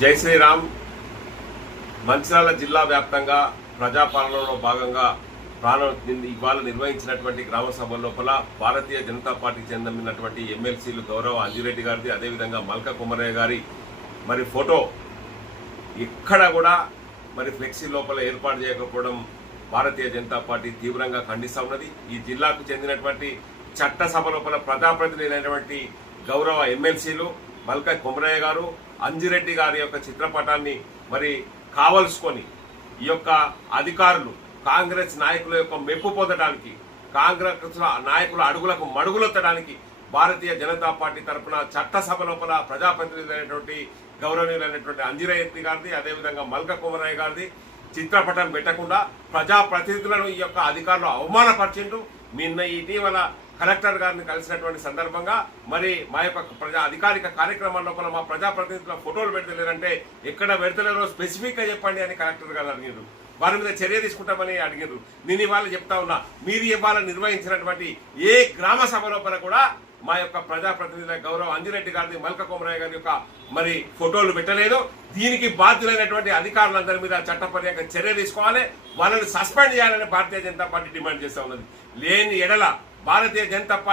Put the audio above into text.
జై శ్రీరామ్. మంచిర్యాల జిల్లా వ్యాప్తంగా ప్రజాపాలనలో భాగంగా ఇవాళ నిర్వహించినటువంటి గ్రామ సభ లోపల భారతీయ జనతా పార్టీకి చెందినటువంటి ఎమ్మెల్సీలు గౌరవ అంజిరెడ్డి గారిది, అదేవిధంగా మల్క కుమరయ్య గారి మరి ఫోటో ఎక్కడ కూడా మరి ఫ్లెక్సీ లోపల ఏర్పాటు చేయకపోవడం భారతీయ జనతా పార్టీ తీవ్రంగా ఖండిస్తూ ఉన్నది. ఈ జిల్లాకు చెందినటువంటి చట్టసభ లోపల ప్రజాప్రతినిధులైనటువంటి గౌరవ ఎమ్మెల్సీలు మల్క కుమరయ్య గారు, అంజిరెడ్డి గారి యొక్క చిత్రపటాన్ని మరి కావలసుకొని ఈ యొక్క అధికారులు కాంగ్రెస్ నాయకుల యొక్క మెప్పు పొందడానికి, కాంగ్రెస్ నాయకుల అడుగులకు మడుగులొత్తడానికి భారతీయ జనతా పార్టీ తరఫున చట్టసభ లోపల ప్రజాప్రతినిధులైనటువంటి గౌరవనీయులైనటువంటి అంజిరెడ్డి గారిది, అదేవిధంగా మల్క కుమరయ్య గారిది చిత్రపటం పెట్టకుండా ప్రజాప్రతినిధులను ఈ యొక్క అధికారులు అవమానపరిచిండ్రు. నిన్న ఇటీవల కలెక్టర్ గారిని కలిసినటువంటి సందర్భంగా మరి మా యొక్క అధికారిక కార్యక్రమాల లోపల మా ప్రజాప్రతినిధుల ఫోటోలు పెడతలేరంటే ఎక్కడ పెడతలేరో స్పెసిఫిక్ గా చెప్పండి అని కలెక్టర్ గారు అడిగారు. వారి మీద చర్య తీసుకుంటామని అడిగారు. నేను ఇవాళ చెప్తా ఉన్నా, మీరు ఇవాళ నిర్వహించినటువంటి ఏ గ్రామ సభ లోపల కూడా మా యొక్క ప్రజాప్రతినిధుల గౌరవ అంజిరెడ్డి గారిది, మల్క కుమరయ్య గారి యొక్క మరి ఫోటోలు పెట్టలేదు. దీనికి బాధ్యులైనటువంటి అధికారులందరి మీద చట్టపరంగా చర్య తీసుకోవాలి, వాళ్ళని సస్పెండ్ చేయాలని భారతీయ జనతా పార్టీ డిమాండ్ చేస్తా ఉన్నది. లేని ఎడల భారతీయ జనతా పార్టీ